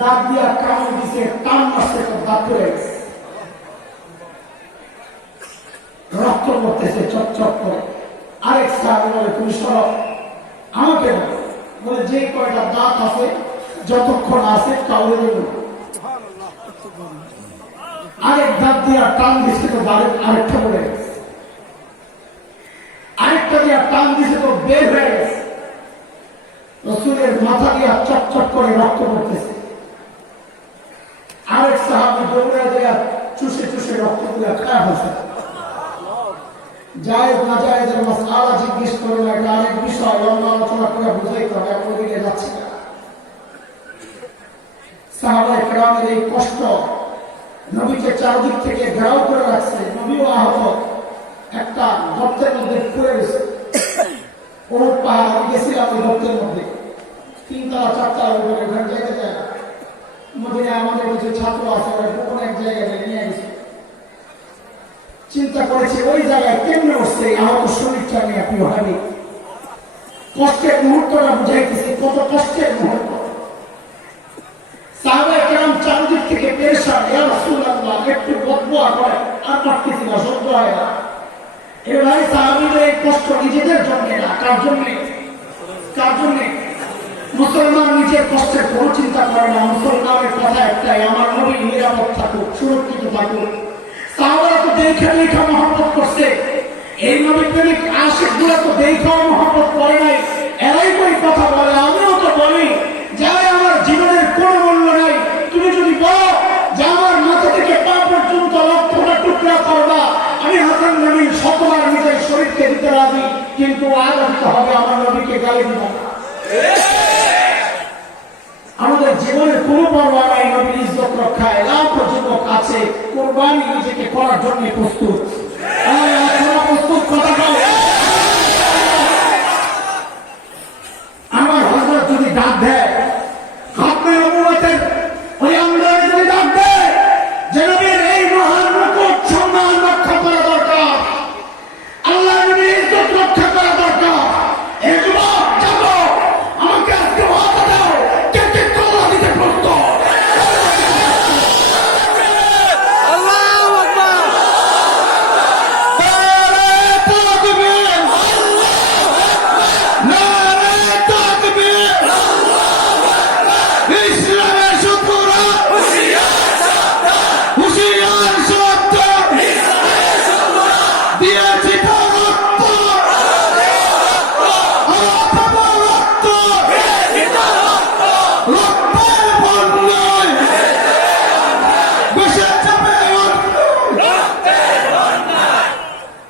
দাঁত দিয়া কামড় দিছে, টান মারছে, তো দাঁত পড়ে গেছে, রক্ত পড়তেছে চকচক করে। আরেক সাহাবী বলে, তুমি সরব, আমাকে বলে যে কয়টা দাঁত আছে যতক্ষণ আছে কাউরে দেব। আরেক দাঁত দিয়া টান দিছে, তো আরেকটা পড়ে গেছে, আরেকটা দিয়া টান দিছে, তো বের হয়ে গেছে। রাসূলের মাথা দিয়া চকচক করে রক্ত পড়তেছে। আরেক সাহাবী দৌড়ে দেয়া চুষে চুষে রক্ত গুলা খায় হয়েছে। জায়েজ না জায়েজের মাসআলা জিজ্ঞেস করে না, এটা আরেক বিষয়, লম্বা আলোচনা করে বুঝাইতে হবে, আমি ওদিকে যাচ্ছি না। সাহাবায়ে কেরামের এই কষ্ট নবীকে চারদিক থেকে ঘেরাও করে রাখছে। নবীও আহত, একটা গর্তের মধ্যে পড়ে গেছে। ওর পাহাড়, আমি গেছিলাম ওই গর্তের মধ্যে, 3 তলা 4 তলা উপরে, ঘর যেতে যায় না। মদিনায় আমাদের কিছু ছাত্র আছে, ওরা কোন এক জায়গায় নিয়ে গেছে। চিন্তা করেছি ওই জায়গায় কেমনে বসছে আহত শরীরটা নিয়ে। আপনি ভাবি কষ্টের মুহূর্তটা বুঝাইতেছি, কত কষ্টের মুহূর্ত। সাহাবায়ে কেরাম চারদিক থেকে পেরেশান, ইয়া রাসূলুল্লাহ, একটু বদদুয়া করে, আর পারতেছি না, সহ্য হয় না। এবার সাহাবীদের এই কষ্ট নিজেদের জন্য না, কার জন্য? কার জন্য? মুসলমান নিজের কষ্টের কোনো চিন্তা করে না। মুসলমানের কথা একটাই, আমার নবী নিরাপদ থাকুক, সুরক্ষিত থাকুক। সাহাবারা তো দেখা দেখা মহব্বত করছে, এই নবী প্রেমিক আশিক গুলা তো দেখাও মহব্বত করে নাই। এরাই তো এই কথা বলে, আমিও তো বলি যে আমার জীবনের কোনো মূল্য নাই। তুমি যদি বলো যে আমার মাথা থেকে পা পর্যন্ত লক্ষটা টুকরা করবা, আমি হাসান নবীর শতবার নিজের শরীরকে দিতে রাজি, কিন্তু আজ দিতে হবে আমার নবীকে গালি দিব না। আমাদের জীবনের কোনো পরোয়া নাই নবীর ইজ্জত রক্ষায়। লাখো যুবক আছে কোরবানি নিজেকে করার জন্য প্রস্তুত। প্রস্তুত কথা বল। আমার হযরত যদি ডাক দেয়, খাতমে নবুয়তের ওই আন্দোলনে যদি ডাক দেয় যে নবীর এই মহান মুকুট সম্মান রক্ষা করা দরকার, আল্লাহ নবীর ইজ্জত রক্ষা করা দরকার, এই যুবক জাগো, আমাকে আজকে ওয়াদা দাও, কে কে কল্লা দিতে প্রস্তুত?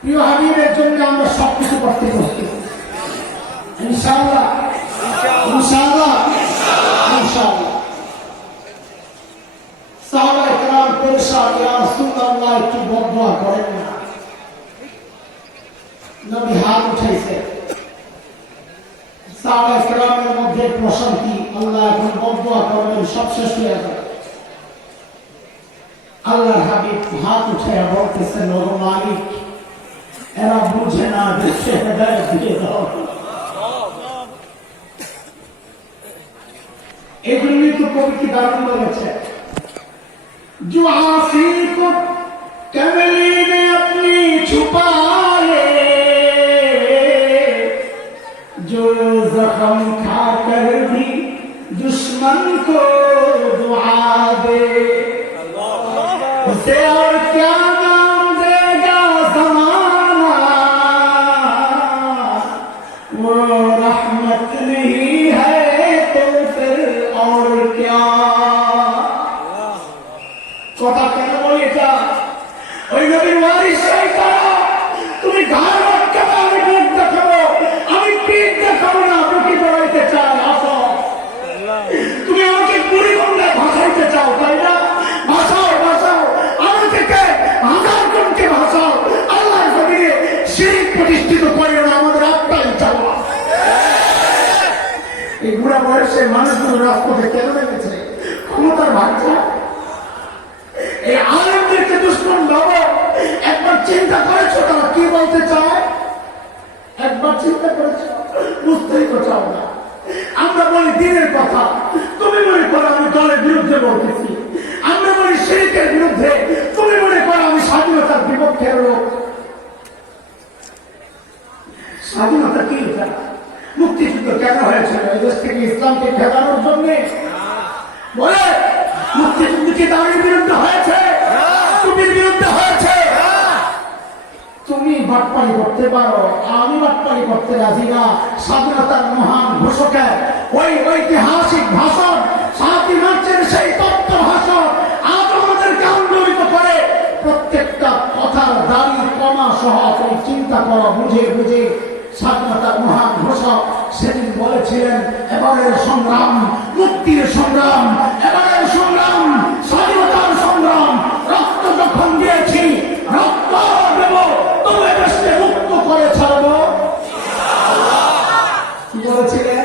প্রিয় হাবিবের জন্য আমরা সবকিছু করতে প্রস্তুত, ইনশাআল্লাহ, ইনশাআল্লাহ, ইনশাআল্লাহ। সাহাবায়ে কেরাম পেরেশান, ইয়া রাসূলুল্লাহ, একটু বদদুয়া করেন না। নবী হাত উঠাইছে, সাহাবায়ে কেরামের মধ্যে প্রশান্তি। আল্লাহ এখন বদদুয়া করবেন, সব শেষ হয়ে যাবে। আল্লাহর হাবিব হাত উঠাইয়া বলতেছেন, ও মালিক, এরা বুঝে না, দেখে হেদায়েত দিয়ে দাও। এগুলি তো কবিটি দারুণ বলেছে, जो आसी को कमली ने अपनी छुपा ले, जो जख्म खाकर भी दुश्मन को दुआ दे, उसे और क्या नाम देगा ज़माना, वो रहमत नहीं है तो फिर और क्या। কথা কেন বলি এটা? ওই নবীর ওয়ারিস শয়তান, তুমি ঘর মক্কাতে আমি মুখ দেখাবো, আমি পিঠ দেখাবো না, বুকি বাড়াইতে চাই, আসো। তুমি আমাকে পুরি গঙ্গায় ভাসাইতে চাও, তাই না? ভাসাও, ভাসাও, আমি থেকে 1000 জনকে ভাসাও। আল্লাহর জমিনে শিরক প্রতিষ্ঠিত করে না, আমাদের আত্মাই চাওয়া। এই বুড়া বয়সে মানুষগুলো রাজপথে কেন নেমেছে? ক্ষমতার ভাগটা। এই আলেমদেরকে দুশ্মন ভাবো, একবার চিন্তা করেছো তারা কি বলতে চায়? একবার চিন্তা করেছো? বুঝতেই তো চাও না। আমরা বলি দিনের কথা, তুমি মনে করো আমি দলের জন্য? বলে মুক্তিযুদ্ধ কি দাঁড়ির বিরুদ্ধে হয়েছে? টুপির বিরুদ্ধে হয়েছে? তুমি বাটপাড়ি করতে পারো, আমি বাটপাড়ি করতে রাজি না। স্বাধীনতার মহান ঘোষকের ওই ঐতিহাসিক ভাষণ, ৭ই মার্চের সেই তত্ত্ব ভাষণ আজ আমাদেরকে আন্দোলিত করে প্রত্যেকটা কথার দাড়ি কমা সহ তুমি চিন্তা করো, বুঝে বুঝে। স্বাধীনতার মহান ঘোষক সেদিন বলেছিলেন, এবারের সংগ্রাম মুক্তির সংগ্রাম, এবারের সংগ্রাম স্বাধীনতার সংগ্রাম। রক্ত যখন দিয়েছি, রক্ত দেব, তবু দেশকে মুক্ত করে ছাড়বো। কি বলেছিলেন?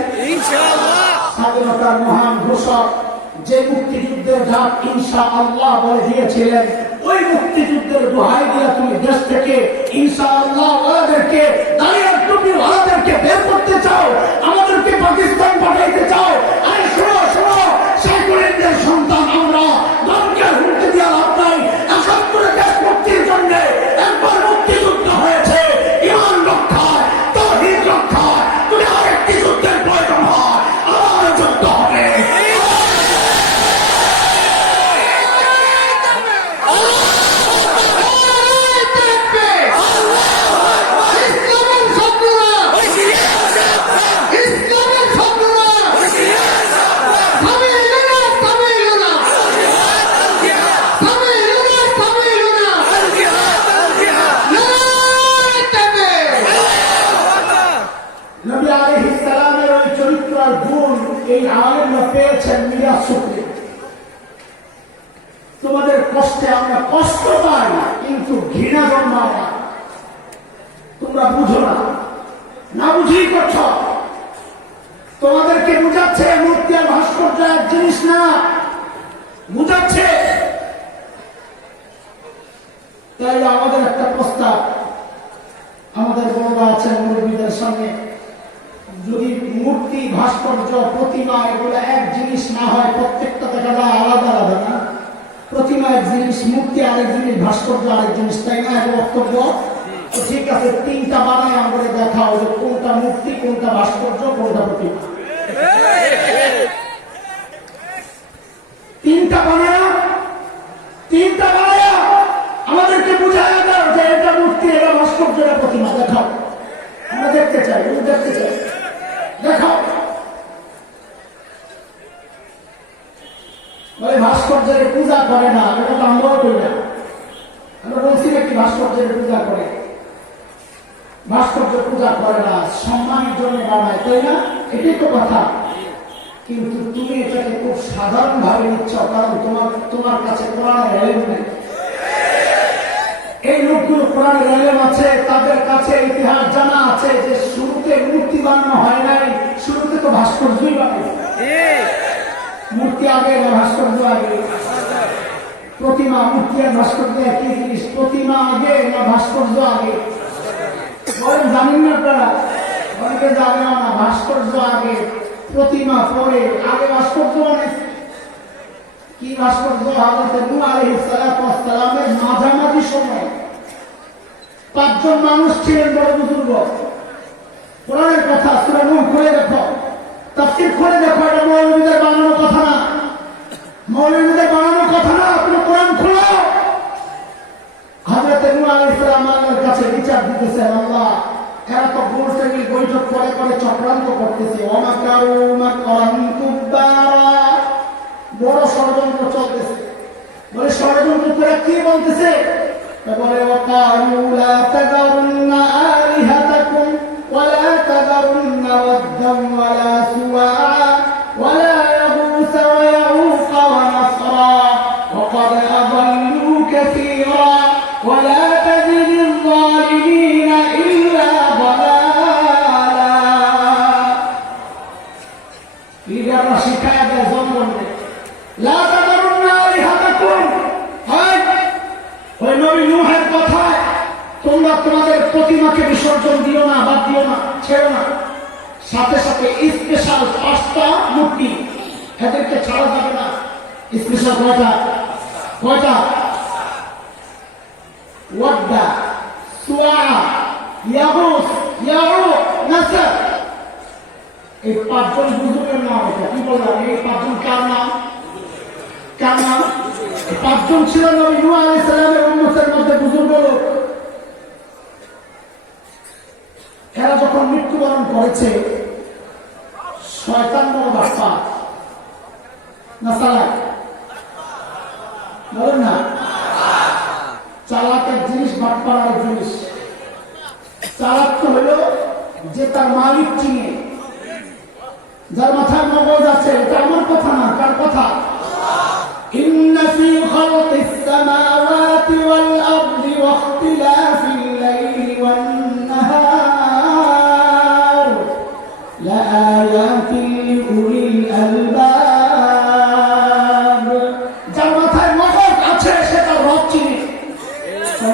স্বাধীনতার মহান ঘোষক যে মুক্তিযুদ্ধের ডাক ইনশাআল্লাহ বলে দিয়েছিলেন, ওই মুক্তিযুদ্ধের দোহাই দিয়ে তুমি দেশ থেকে ইনশাআল্লাহ ওয়াদেরকে, দাঁড়িয়ে টুপি ওয়াদেরকে বের করতে চাও, আমাদেরকে পাকিস্তান পাঠাইতে চাও। আরে শোনো শোনো, সাইকুলেন্টের সন্তান আমরা, দমকে হুমকি দিয়ে লাভ নাই। ৭১ দেশ মুক্তির জন্য একবার মুক্তিযুদ্ধ হয়েছে, ইমান রক্ষায়, তাওহীদ রক্ষায়। তুমি আরেকটি যুদ্ধের প্রয়োজন হয়, আবার যুদ্ধ হবে। নবী আলাইহিস সালামের ওই চরিত্র আর গুণ এই আলেমরা পেয়েছেন মিরাজ সূত্রে। তোমাদের কষ্টে আমরা কষ্ট পাই, কিন্তু ঘৃণা জন্মায় না। তোমরা বুঝো না, না বুঝেই করছ। তোমাদেরকে বুঝাচ্ছে মূর্তি আর ভাস্কর্য এক জিনিস না, বুঝাচ্ছে। তাই আমাদের একটা প্রস্তাব, আমাদের বড়রা আছেন মুরব্বীদের সামনে, যদি মূর্তি ভাস্কর্য প্রতিমা এগুলো এক জিনিস না হয়, প্রত্যেকটা দেখা যায় আলাদা আলাদা না। প্রতিমা এক জিনিস, মূর্তি আরেক জিনিস, ভাস্কর্য আরেক জিনিস, তাই না? এক বক্তব্য। ঠিক আছে, 3টা বানায় আমাদের দেখাও যে কোনটা মূর্তি, কোনটা ভাস্কর্য, কোনটা প্রতিমা। 3টা বানায় আমাদেরকে বুঝায় দাও যে এটা মূর্তি, এটা ভাস্কর্য, এটা প্রতিমা। দেখাও, আমরা দেখতে চাই, দেখতে চাই, দেখাও। বলে ভাস্কর্যের পূজা করে না, এটা তো আমরাও করি না। আমরা বলছি নাকি ভাস্কর্যের পূজা করে? ভাস্কর্য পূজা করে না, সম্মানের জন্য বানায়, তাই না? এটাই তো কথা। কিন্তু তুমি এটাকে খুব সাধারণ ভাবে নিচ্ছ, কারণ তোমার কাছে কোরআনের ইলম নেই। এই লোকগুলো কোরআনের ইলম আছে, তাদের কাছে ইতিহাস জানা আছে যে শুরুতে মূর্তি বানানো হয় নাই, শুরুতে তো ভাস্কর্যই বানায়। মূর্তি আগে না ভাস্কর্য আগে? প্রতিমা, মূর্তি আর ভাস্কর্য একই জিনিস। প্রতিমা আগে না ভাস্কর্য আগে? বলেন, জানেন না আপনারা? অনেকে জানে না, ভাস্কর্য আগে, প্রতিমা পরে, আগে ভাস্কর্য মানে কি? ভাস্কর্য হযরত নূহ আলাইহিস সালামের মাঝামাঝি সময় 5 জন মানুষ ছিলেন বড় বুজুর্গ। কোরআনের কথা, সূরা নূহ খুলে দেখো, তাফসীর খুলে দেখো। এটা মৌলবীদের বানানো কথা না, মৌলবীদের বানানো কথা না। তুমি কোরআন খুলো। হযরত নূহ আলাইহিস সালাম আল্লাহর কাছে বিচার দিতেছেন, আল্লাহ এরা তো গোল টেবিল বৈঠক করে করে চক্রান্ত করতেছে, ওয়ামাকারু মাকরান কুব্বারা, বড় ষড়যন্ত্র চলতেছে। বলে ষড়যন্ত্র করে কি বলতেছে? বলে ওয়াকালু লা তাযারুন্না আলিহাতাকুম ওয়ালা তাযারুন্না ওয়াদ্দান ওয়ালা সুওয়া ওয়ালা ইয়াগুস ওয়া ইয়াউক ওয়া নাসরা ওয়াকাদ আযাল্লু কাসীরা ওয়ালা তাজিদিল যালিমিনা ইল্লা দালালা। ইরা শিখায় দেয় জনগণকে, লা তাযারুন্না আলিহাতাকুম। ওই নবী নূহের কথায় তোমরা তোমাদের প্রতিমাকে বিসর্জন দিও না, বাদ দিও না, ছেড়ো না। সাথে সাথে স্পেশাল 5টা মূর্তি, এদেরকে ছাড়া যাবে না। স্পেশাল কয়টা? ওয়াদ্দা, সুওয়া, ইয়াগুস, ইয়াউক, নাসর। এই পাঁচজন বুজুর্গের নাম এটা কি বললাম? এই পাঁচজন কার নাম? কার নাম? পাঁচজন ছিল নবী নূহ আলাইহিস সালামের উম্মতের মধ্যে বুজুর্গ লোক। এরা যখন মৃত্যুবরণ করেছে, শয়তান বড় বাচ্চা না চালাক? বলেন না, চালাক এক জিনিস, বাটপার এক জিনিস। চালাক তো হলো যে তার মালিক চিনে, যার মাথায় মগজ আছে। এটা আমার কথা না, কার কথা? إن في خلق السماوات والأرض واختلاف الليل والنهار لآيات لأولي الألباب। যার মাথায় মগজ আছে সে তার রব চিনে।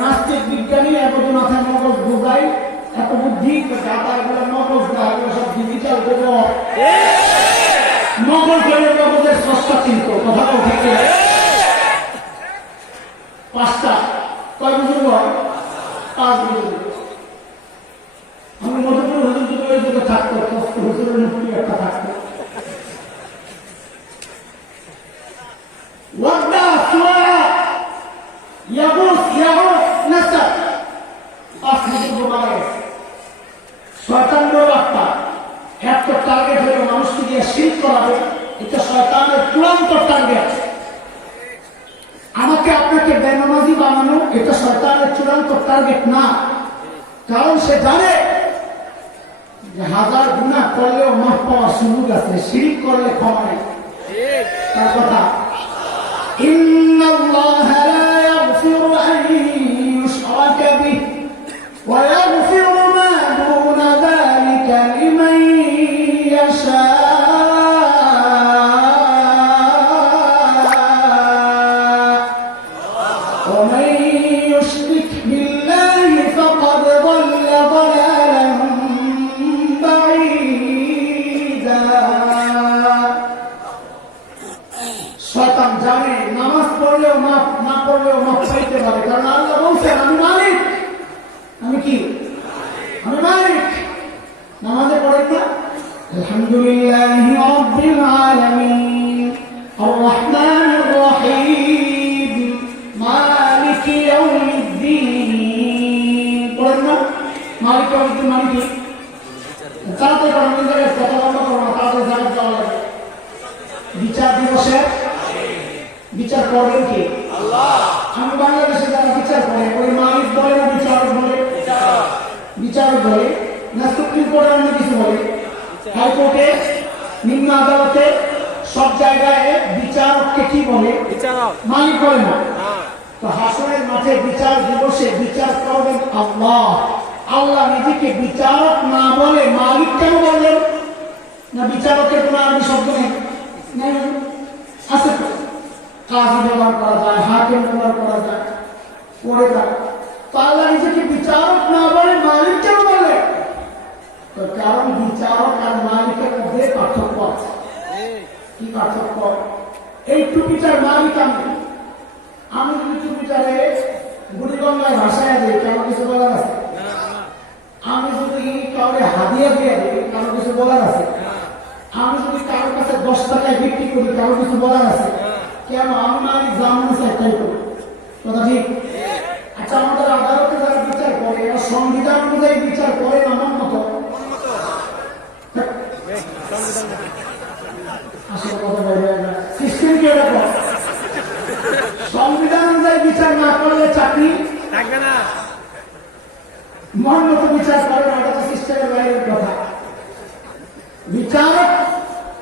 নাস্তিক বিজ্ঞানী এত মাথায় মগজ বোঝায়, এত বুদ্ধি এগুলো মগজ না, এগুলো সব ডিজিটাল গোবর। মগজ হলে মগজের স্রষ্টা চিন্ত। কথা বলতে পাঁচটা, কয় বুঝুর্গ? পাঁচ বুঝুর্গ। আমি মধুপুর হুজুর যদি ওই যুগে থাকতো, হুজুরের মুক্তি একটা থাকতো। ওয়াদা, সুয়া, ইয়াগুস, ইয়াহুস, নাসর, পাঁচ বুজুর্গ মারা গেছে। শয়তান বড় একটা একটা টার্গেট হলো মানুষকে দিয়ে শিরক করাবে। এটা শয়তানের চূড়ান্ত টার্গেট। আমাকে আপনাকে বেনামাজি বানানো এটা শয়তানের চূড়ান্ত টার্গেট না। কারণ সে জানে যে হাজার গুনাহ করলেও মাফ পাওয়ার সুযোগ আছে, শিরক করলে ক্ষমা নেই। তার কথা, ইন্নাল্লাহা লা ইয়াগফিরু আন ইউশরাকা বিহি ওয়া ইয়াগফিরু মা দুনা যালিকা লিমান ইয়াশা। শয়তান জানে নামাজ পড়লেও মাফ না পড়লেও মাফ পাইতে পারে, কারণ আল্লাহ বলছেন আমি মালিক। আমি কি? আমি মালিক। নামাজে পড়েন না আলহামদুলিল্লাহি রাব্বিল আলামিন আর রহমানির রহিম মালিকি ইয়াউমিদ্দিন পড়েন না? মালিক ইয়াউমিদ্দিন মানে কি? তাড়াতাড়ি পড়েন, নিজের কথা বন্ধ করো না, তাড়াতাড়ি জানাতে যাওয়া লাগে। বিচার দিবসে বিচার করবেন কি? আল্লাহ। আমি বাংলাদেশে যারা বিচার করে ওই মালিক বলে না বিচারক বলে? বিচারক বলে না। সুপ্রিম কোর্টে অন্য কিছু বলে, হাইকোর্টে, নিম্ন আদালতে, সব জায়গায় বিচারককে কি বলে? বিচারক। মালিক বলে না। তো হাসরের মাঠে বিচার দিবসে বিচার করবেন আল্লাহ। আল্লাহ নিজেকে বিচারক না বলে মালিক কেন বললেন? না বিচারকের কোন আরবি শব্দ নেই? আছে তো, কাজী ব্যবহার করা যায়, হাকিম ব্যবহার করা যায়, পড়ে যায়। তো আল্লাহ নিজেকে বিচারক না বলে মালিক কেন বলে? তো কারণ বিচারক আর মালিকের মধ্যে পার্থক্য আছে। কি পার্থক্য? এই টুপিটার মালিক আমি। আমি যদি টুপিটারে বুড়িগঙ্গায় ভাসায় দিই, কারো কিছু বলার আছে? আমি যদি কাউরে হাদিয়া দিয়ে দিই, কারো কিছু বলার আছে? আমি যদি কারোর কাছে 10 টাকায় বিক্রি করি, কারো কিছু বলার আছে? কেন? আমি মালিক, জামুন একটাই করি। কথা ঠিক? আচ্ছা, আমাদের আদালতে যারা বিচার করে এরা সংবিধান অনুযায়ী বিচার করে আমার মতো? আসলে কথা বলবে না, সিস্টেম কি এরকম? সংবিধান অনুযায়ী বিচার না করলে চাকরি থাকবে না। মন মতো বিচার করে না, এটা তো সিস্টেমের বাইরের কথা। বিচারক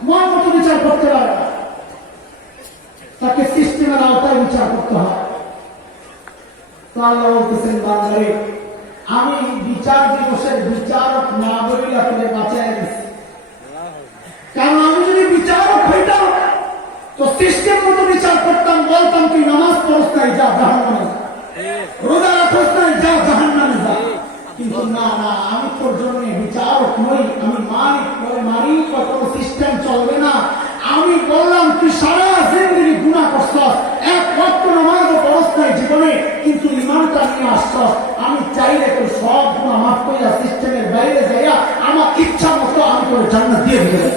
মন মতো বিচার করতে পারে না, তাকে সিস্টেমের আওতায় বিচার করতে হয়। তো আল্লাহ বলতেছেন বান্দারে আমি বিচার দিবসের বিচারক না বলে আপনাকে বাঁচায় দিচ্ছি। কারণ আমি যদি বিচারক হইতাম তো সিস্টেম মতো বিচার করতাম, বলতাম তুই নামাজ পড়স নাই, যা জাহান্নামে যা, রোজা রাখস নাই, যা জাহান্নামে যা। কিন্তু না না, আমি তোর জন্য বিচারক নই, আমি মালিক। মালিক কত সিস্টেম চলবে না। আমি বললাম তুই সারা জিন্দেগি গুনাহ করছস, এক ওয়াক্ত নামাজও পড়স নাই জীবনে, কিন্তু ঈমানটা নিয়ে আসছস। আমি চাইলে তোর সব গুনাহ মাফ কইরা সিস্টেমের বাইরে যাইয়া আমার ইচ্ছা মতো আমি তোর জান্নাত দিয়ে দিতে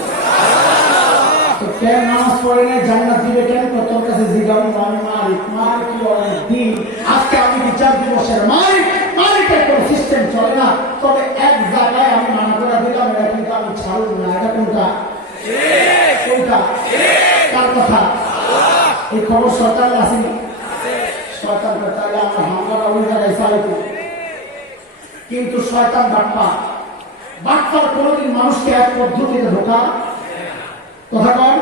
নামাজ পড়ে নাই জান্নাত দিবে কেন? তোর কাছে জিজ্ঞাসা আমি মালিক, মালিক কি অনেক দিন, আজকে আমি বিচার দিবসের মালিক, মালিকের কোনো সিস্টেম চলে না। তবে এক জায়গায় আমি মানা করে দিলাম, এটা কিন্তু আমি ছাড়ব না। এটা কোনটা? কোনটা? কার কথা? এই খবর সরকার আসেনি, শয়তান তাহলে আমরা হামলার ওই জায়গায় চালাইতে। কিন্তু শয়তান বাটপার কোনোদিন মানুষকে এক পদ্ধতিতে ঢোকা কথা কয়।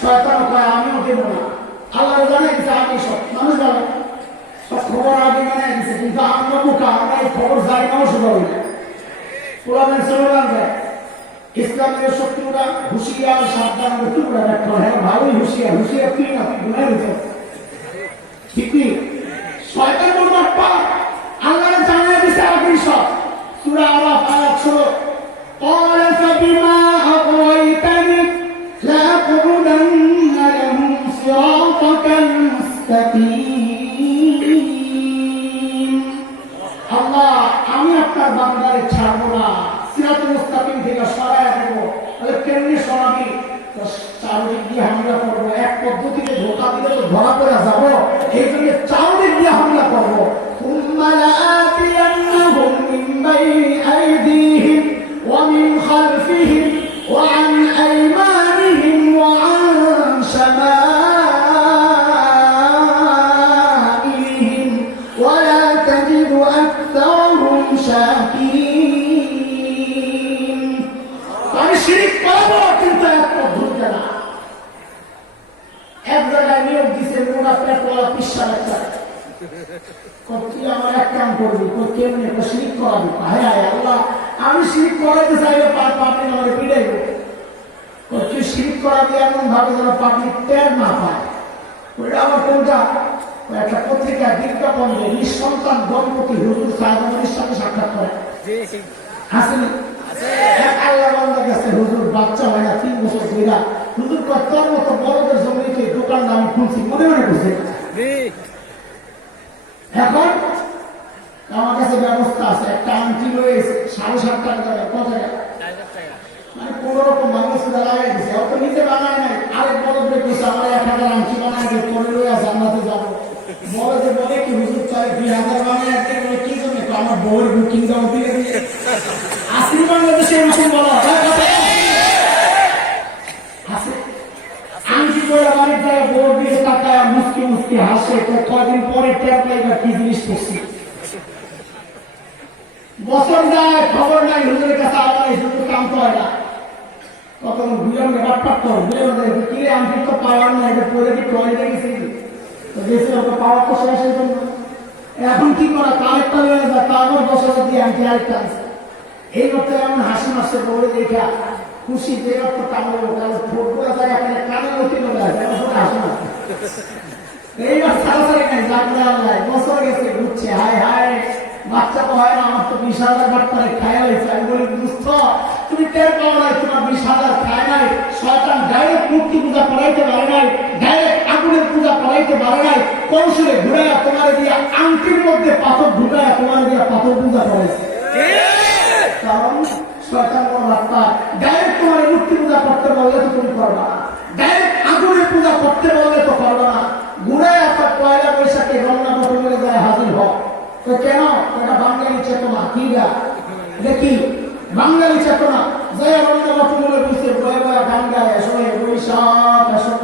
শয়তান কয় আমিও দেব না, আল্লাহ জানাই দিচ্ছে আগে সব মানুষ বলে সব খবর আগে জানাই দিচ্ছে, কিন্তু আমরা বোকা, আমরা এই খবর যাই নাও শুধু হই না। কোরআনের স্লোগান দেয় ইসলামের শত্রুরা হুঁশিয়ার সাবধান, টুকরা ব্যাখ্যা হ্যাঁ ভালোই হুঁশিয়ার, হুঁশিয়ার তুই না, তুই গুনায় হয়েছে ঠিকই। শয়তান কোন বাটপা, আল্লাহ জানাই দিচ্ছে আগে সব। সূরা আরাফ আয়াত 16 قال فبما أغويتني لأقعدن لهم صراطك المستقيم। আল্লাহ আমি আপনার বান্দারে ছাড়বো না, সিরাতুল মুস্তাকিম থেকে সরায় দেবো। কেমনি সরাবি? চারদিক দিয়ে হামলা করবো, এক পদ্ধতিতে ধোকা দিলে তো ধরা পড়ে যাবো, এই জন্য চারদিক দিয়ে হামলা করবো। ثم لآتينهم من بين أيديهم ومن خلفهم وعن أيمانهم وعن شمائلهم ولا تجد أكثرهم شاكرين। আমি শিরক করবো কিন্তু এক পদ্ধতি না। এক জায়গায় নিয়োগ দিছে মোটা পেট ওয়ালা পিসা একটা তুই আমার এক কাম করবি, তোর কেমনি শিরিক করাবি? হ্যাঁ আল্লাহ আমি শিরিক করাইতে চাইলে পাবলিক আমাকে পিড়াইব। তুই শিরিক করাবি এমন ভাবে যেন পাবলিক টের না পায়। ওইটা আমার কোনটা? একটা পত্রিকা বিজ্ঞাপন যে নিঃসন্তান দম্পতি হুজুর সাহেবের সাথে সাক্ষাৎ করে আসেনি? এক আল্লাহ বান্দা গেছে, হুজুর বাচ্চা হয় না 3 বছর ধরে। হুজুর তোর মতো বড়দের জমিতে দোকান আমি খুলছি, মনে মনে করছে। এখন আমার কাছে ব্যবস্থা আছে, একটা আংটি রয়েছে 7.5 টাকা, কত টাকা মানে 15 মানুষ লাগাই দিচ্ছে, অত নিজে বানায় নাই। আরেক বড় দেখেছে আমার 1000 আংটি বানায় দিয়ে পরে রয়ে জান্নাতে যাবো। বলে যে বলে কি হুজুর চাই 2000 বানায় একদিন, কি জন্য? আমার বউয়ের বুকিং দাও দিয়ে দিয়ে আসি। বাংলাদেশে এরকম বলা আছে, আংটি করে বাড়ির যায় বউর দিকে তাকায় মুসকি মুসকি হাসে, তো কদিন পরে টের পাইবা কি জিনিস করছি। বছর যায় খবর নাই, হুজুরের কাছে আবার হুজুর কাম করে না। কখন দুজন বাটপাট করবে কিরে আংটি তো পাওয়ার না, এটা পরে কি টয়লেটে গেছে গেছে পাওয়ার তো শেষ হয়ে জন্য এখন কি করা? কারেক্টটা হয়ে যায়, তারপর 10,000 দিয়ে আংটি আরেকটা আছে। এই মতো এমন হাসি মাসে বলে দেখা খুশি যে অর্থ কামড় কারণ ঠোঁটগুলো যায় এখানে কানে লতি চলে আসে, হাসি মাসে এইবার সারাসারি নাই জানলে আল্লাহ বছর গেছে ঘুরছে। হায় হায় বাচ্চা তো হয় না, আমার তো 20,000 বাচ্চারে খায় হয়েছে। আমি বলি দুস্থ তুমি টের পাও নাই, তোমার 20,000 খায় নাই। শয়তান ডাইরেক্ট মূর্তি পূজা করাইতে পারে নাই, ডাইরেক্ট আগুনের পূজা করাইতে পারে নাই, কৌশলে ঘুরাইয়া তোমার দিয়ে আংটির মধ্যে পাথর ঢুকাইয়া তোমার দিয়ে পাথর পূজা করাইছে। কারণ শয়তান কোন রাস্তা ডাইরেক্ট তোমার মূর্তি পূজা করতে বললে তো তুমি করবা না, ডাইরেক্ট আগুনের পূজা করতে বললে তো করবা না। ঘুরাই আপনার 1 বৈশাখে রমনা মতো মিলে যায় হাজির হোক। তো কেন? এটা বাঙালি চেতনা। কি দেখি বাঙালি চেতনা যায় রমনা মতো মিলে বুঝতে বয়ে বয়ে গান গায়, আসলে বৈশাখ আসলে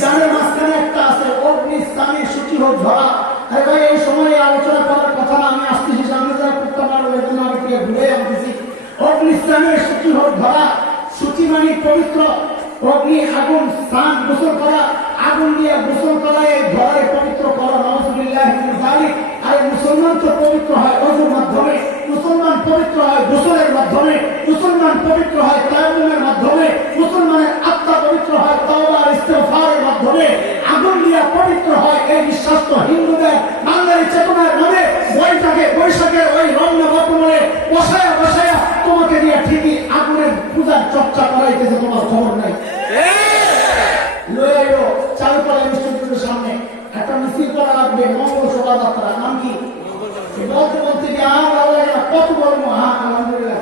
গানের মাঝখানে একটা আছে অগ্নি স্থানের সূচি হোক ধরা। আরে ভাই এই সময় আলোচনা করার কথা না, আমি আসতেছি সামনে যারা করতে পারবো এর জন্য আমি ঘুরে আনতেছি। অগ্নি স্থানের সূচি হোক ধরা, সূচি মানে পবিত্র। অগ্নি আগুন স্নান গোসল করা, আগুন দিয়ে গোসল করা, এই ধরায় পবিত্র করা। নাউযুবিল্লাহি মিন যালিক। আরে মুসলমান তো পবিত্র হয় ওযুর মাধ্যমে, মুসলমান পবিত্র হয় গোসলের মাধ্যমে, মুসলমান পবিত্র হয় তায়াম্মুমের মাধ্যমে, মুসলমানের আত্মা পবিত্র হয় তাওবা আর ইস্তিগফারের মাধ্যমে। আগুন দিয়ে পবিত্র হয় এই বিশ্বাস তো হিন্দুদের বাঙালি চেতনার নামে বৈশাখের ওই রমনা বর্তমানে বসায়া বসায়া তোমাকে দিয়ে ঠিকই আগুনের পূজার চর্চা করাইতেছে, তোমার খবর নাই। লয়ে এলো চারুকলা ইনস্টিটিউটের সামনে একটা মিছিল করা লাগবে, মঙ্গল শোভাযাত্রা। নাম কি? বলতে বলতে কত বলবো? হ্যাঁ আলহামদুলিল্লাহ,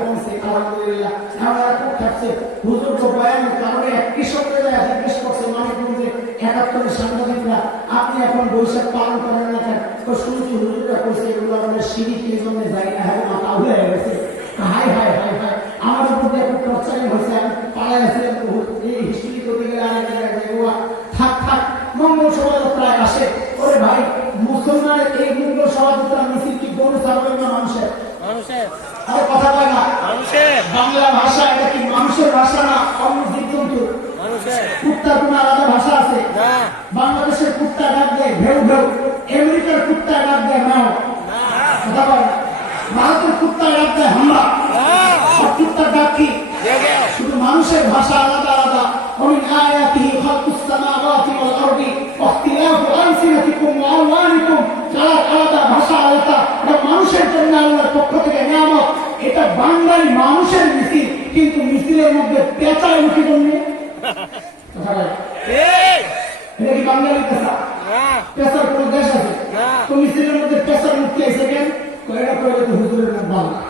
আলহামদুলিল্লাহ। আমরা খুব থাকছে হুজুর তো বয়ানের কারণে কৃষকদের জিজ্ঞেস করছে মানিকগঞ্জে ৭১ সাংবাদিকরা, আপনি এখন বৈশাখ পালন করেন না কেন? শুনছি হুজুররা করছে এগুলো আমাদের সিঁড়ি এই জন্য যাই না, হ্যাঁ মাথা হয়ে গেছে। হাই হাই হাই হাই, আমার উপর দিয়ে একটা টর্চারিং হয়েছে, আমি পালাই আসছিলাম এই হিস্ট্রি করতে গেলে থাক থাক। মঙ্গল শোভাযাত্রায় আসে, ওরে ভাই মুসলমানের এই মঙ্গল শোভাযাত্রা মিছিল কি গরু ছাগলের না মানুষের? আর কথা কয় না বাংলা ভাষা, এটা কি মানুষের ভাষা না অন্য জীবজন্তু? কুত্তার কোন আলাদা ভাষা আছে? বাংলাদেশের কুত্তা ডাক দেয় ভেউ ভেউ, আমেরিকার কুত্তা ডাক দেয় ম্যাও। কথা কয় না। ভারতের কুত্তা ডাক দেয় হামলা। সব কুত্তার ডাক কি? শুধু মানুষের ভাষা আলাদা আলাদা। ومن آياته خلق السماوات والأرض واختلاف ألسنتكم وألوانكم। কালার আলাদা, ভাষা আলাদা, এটা মানুষের জন্য আল্লাহর পক্ষ থেকে নিয়ামত। এটা বাঙালি মানুষের মিছিল, কিন্তু মিছিলের মধ্যে পেঁচার মুখী জন্যে এটা কি বাঙালি পেঁচা? পেঁচার কোন দেশ আছে? তো মিছিলের মধ্যে পেঁচার মুক্তি আছে কেন? এটা করে হুজুরের মুখ বাংলা।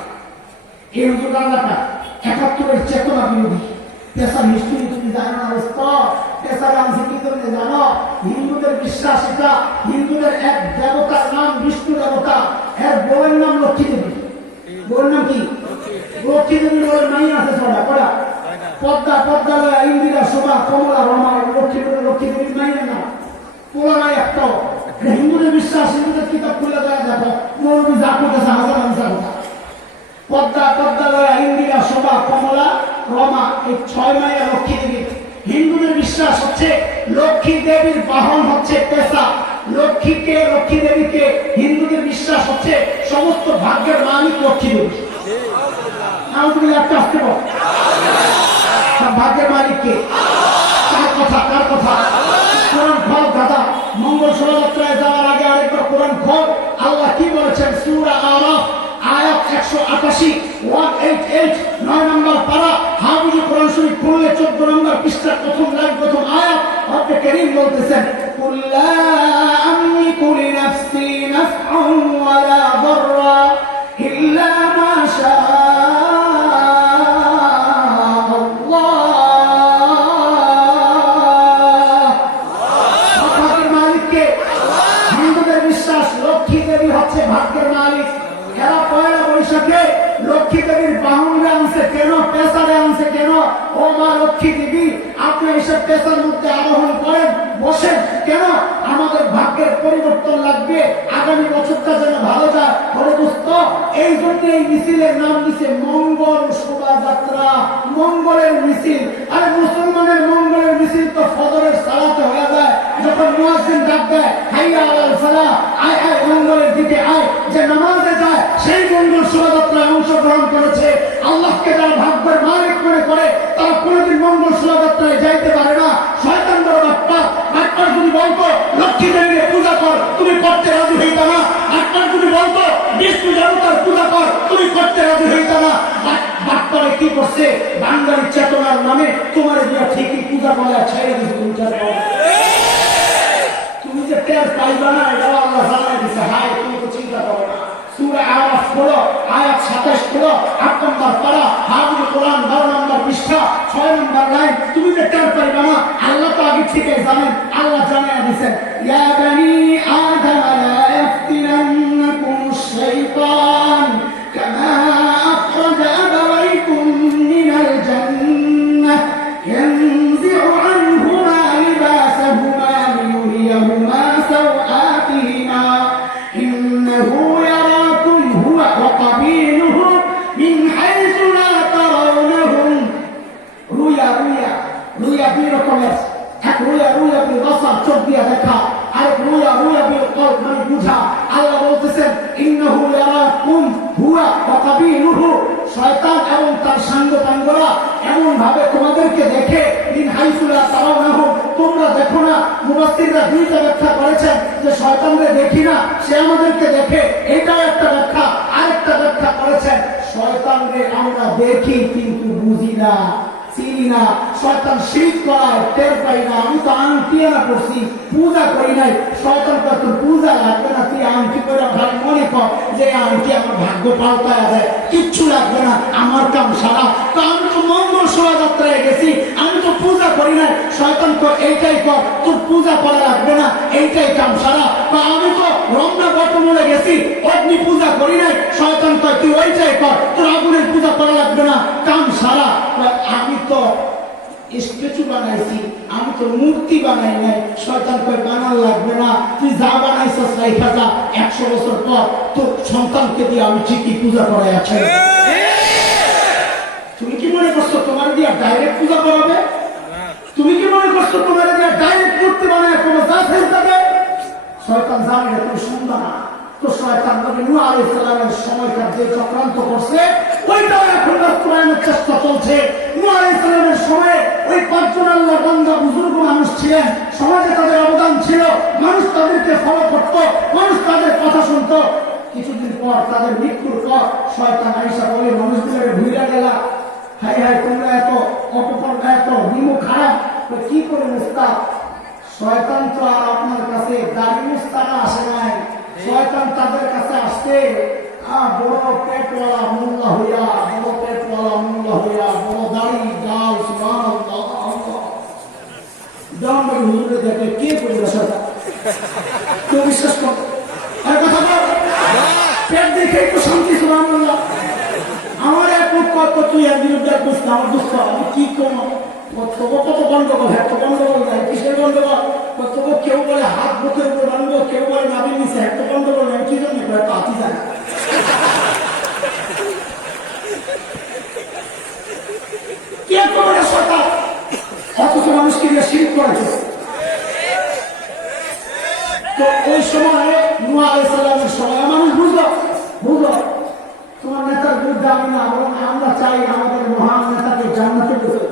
এই হুজুর বাংলাটা ৭১-এর চেতনা বিরোধী। পেশার হিস্ট্রি তুমি জানো না? পেশার রাজনীতি তুমি জানো? হিন্দুদের বিশ্বাস এটা, হিন্দুদের এক দেবতার নাম বিষ্ণু দেবতা, এর বউয়ের নাম লক্ষ্মী দেবী। বউয়ের নাম কি? লক্ষ্মী দেবীর বউয়ের নাই আছে ছড়া পড়া পদ্মা, পদ্মালয়, ইন্দিরা, শোভা, কমলা, রমা, লক্ষ্মী দেবীর নাই না পোলা নাই একটাও। হিন্দুদের বিশ্বাস, হিন্দুদের কিতাব খুলে দেওয়া দেখো, মৌলবী যা করতেছে হাজার হাজার কথা। পদ্মা, পদ্মালয়, ইন্দিরা, শোভা, কমলা, রমা, এই ৬ মাইয়া লক্ষ্মী দেবী। হিন্দুদের বিশ্বাস হচ্ছে লক্ষ্মী দেবীর বাহন হচ্ছে পেশা। লক্ষ্মী দেবীকে হিন্দুদের বিশ্বাস হচ্ছে সমস্ত ভাগ্যের মালিক লক্ষ্মী দেবী। তুমি একটা আসতে পারো ভাগ্যের মালিককে? কার কথা? কোরআন খোল দাদা। মঙ্গল শোভাযাত্রায় যাওয়ার আগে আরেকবার কোরআন খোল। আল্লাহ কি বলেছেন? সূরা আরাফ আয়াত ১৮৮, 188, ৯ নম্বর পারা। হাফিজ কোরআন শরীফ খুললে ১৪ নম্বর পৃষ্ঠার প্রথম লাইন, প্রথম আয়াত। রব্বে কারীম বলতেছেন, কুল লা আমলিকু লিনাফসি নাফআন ওয়ালা দাররা ইল্লা মা শাআ ভাগ্যের মালিক। এরা পয়লা বৈশাখে লক্ষ্মী দেবীর বাহনরা আনছে কেন? পেশারে আনছে কেন? ও মা লক্ষ্মী দেবী, আপনি এসব পেশার মধ্যে আরোহণ করেন, বসেন কেন? আমাদের ভাগ্যের পরিবর্তন লাগবে, আগামী বছরটা যেন ভালো যায়। হরে দোস্ত, এই জন্য এই মিছিলের নাম দিছে মঙ্গল শোভাযাত্রা, মঙ্গলের মিছিল। আর মুসলমানের মঙ্গলের মিছিল তো ফজরের সালাতে হয়ে যায়, যখন মুয়াজ্জিন ডাক দেয় হাইয়া আলাল ফালাহ, আয় আয় মঙ্গলের দিকে আয়, যে নামাজে যায় সেই মঙ্গল শোভাযাত্রায় অংশগ্রহণ করেছে। আল্লাহকে যারা ভাগ্যের মালিক মনে করে তারা কোনোদিন মঙ্গল শোভাযাত্রায় যাইতে পারে না। শয়তান বড় বাটপার যদি বলতো লক্ষ্মী দেবীর পূজা কর, তুমি করতে রাজি হইতা না। বাটপার যদি বলতো বিষ্ণু দেবতার পূজা কর, তুমি করতে রাজি হইতা না। বাটপারে কি করছে? বাঙালি চেতনার নামে তোমার দিয়া ঠিকই পূজা করে ছেড়ে দিচ্ছে। তুমি যে টের পাইবা না, এটা আল্লাহ জানাই দিছে। হাই, তুমি তো চিন্তা করো না। সূরা আরাফ পড়ো, আয়াত ২৭ পড়ো, ৮ নম্বর পারা, হাফিজ কোরআন ১২ নম্বর পৃষ্ঠা, ৬ নম্বর লাইন। তুমি যে টের পাইবা না, আল্লাহ তো আগে থেকে জানেন। আল্লাহ জানাই দিছেন, ইয়া বানি আদম লা ইয়াফতিনান্নাকুমুশ শাইতান কামা আখরাজা আবাওয়াইকুম মিনাল জান্নাহ ইয়ানজি'ু আনহুমা লিবাসাহুমা লিয়ুরিয়াহুমা সাওআতিহিমা ইন্নাহু ইয়ারাকুম হুয়া ওয়া কাবীলুহু মিন হাইসু লা তারাউনাহুম। রুয়া দুই রকমের। এক রুয়া বিল বাসার, চোখ দিয়ে দেখা, আর রুয়া বিল কলব, মানে বুঝা। আল্লাহ বলতেছেন ইন্নাহু ইয়ারাকুম হুয়া ওয়া কাবীলুহু, শয়তান এবং তার সাঙ্গপাঙ্গরা এমন ভাবে তোমাদেরকে দেখে, মিন হাইসু লা তারাউনাহুম, তোমরা দেখো না। মুফাসসিররা দুইটা ব্যাখ্যা করেছেন যে শয়তানকে দেখি না, সে আমাদেরকে দেখে, এটাও একটা ব্যাখ্যা। আরেকটা ব্যাখ্যা করেছেন শয়তানকে আমরা দেখি কিন্তু বুঝি না, চিনি না। শয়তান শিরক করায় টের পাই না। আমি তো আংটি না করছি, পূজা করি নাই। শয়তান কত পূজা লাগবে না, তুই আংটি করে ভাই মনে কর যে আংটি আমার ভাগ্য পাল্টায় দেয়, কিচ্ছু লাগবে না, আমার কাম সারা। তো আমি তো মঙ্গল শোভাযাত্রায় গেছি, আমি তো পূজা করি না। শয়তান তো এইটাই কর, তোর পূজা করা লাগবে না, এইটাই কাম সারা। আমি তো রমনা বটমূলে গেছি, অগ্নি পূজা করি নাই। শয়তান কয় তুই ওইটাই কর, তোর আগুনের পূজা করা লাগবে না, কাম সারা। আমি তো স্ট্যাচু বানাইছি, আমি তো মূর্তি বানাই নাই। শয়তান কয় বানার লাগবে না, তুই যা বানাইছিস রাইখা যা, 100 বছর পর তোর সন্তানকে দিয়ে আমি ঠিকই পূজা করাই আছে। তুমি কি মনে করছো তোমার দিয়ে ডাইরেক্ট পূজা করাবে? তুমি কি মনে করছো তোমার দিয়ে ডাইরেক্ট মূর্তি বানায় কোনো যা ফেলতে? শয়তান জানে না তুমি শুনবা না। তো শয়তান নবী নূহ আলাইহিস সালামের সময়কার যে চক্রান্ত করছে ওইটাও এখন বাস্তবায়নের চেষ্টা চলছে। নূহ আলাইহিস সালামের সময়ে ওই 5 জন আল্লাহর বান্দা বুজুর্গ মানুষ ছিলেন, সমাজে তাদের অবদান ছিল, মানুষ তাদেরকে ফলো করত, মানুষ তাদের কথা শুনত। কিছুদিন পর তাদের মৃত্যুর পর শয়তান আয়েশা বলে মানুষগুলোকে ভুলে গেলা, হাই হাই তোমরা এত অপকর্ম, এত নিমু খারাপ, কি করে মুস্তাক? শয়তান তো আর আপনার কাছে দাড়ি মুস্তারা আসে নাই, শয়তান তাদের কাছে আসছে বড় পেটওয়ালা মোল্লা হইয়া, বড় পেটওয়ালা মোল্লা হইয়া, বড় দাড়ি ডাল সুবহানাল্লাহ। দামবাড়ি হুজুরে দেখে কে করবে শয়তান? কেউ বিশ্বাস কর আর কথা বল, পেট দেখে একটু শান্তি সুবহানাল্লাহ। আমার এক লোক কত তুই একদিন দেখ বুঝতে আমার দুঃখ, আমি কি করবো? কত গন্ডগোল, এত গন্ডগোল নাই, কিসের গন্ডগোল? কত কেউ বলে হাত বুকের উপর বানবো, কেউ বলে নাবির নিচে, এত গন্ডগোল নাই, কি জন্য পাতি যায় না। কে করে সরকার অথচ মানুষকে দিয়ে শিরক করেছে। তো ওই সময় নূহ আলাইহিস সালামের সময় মানুষ বুঝলো তোমার নেতার বিরুদ্ধে আমি না, আমরা চাই আমাদের মহান নেতাকে জান্নাতে দিতে।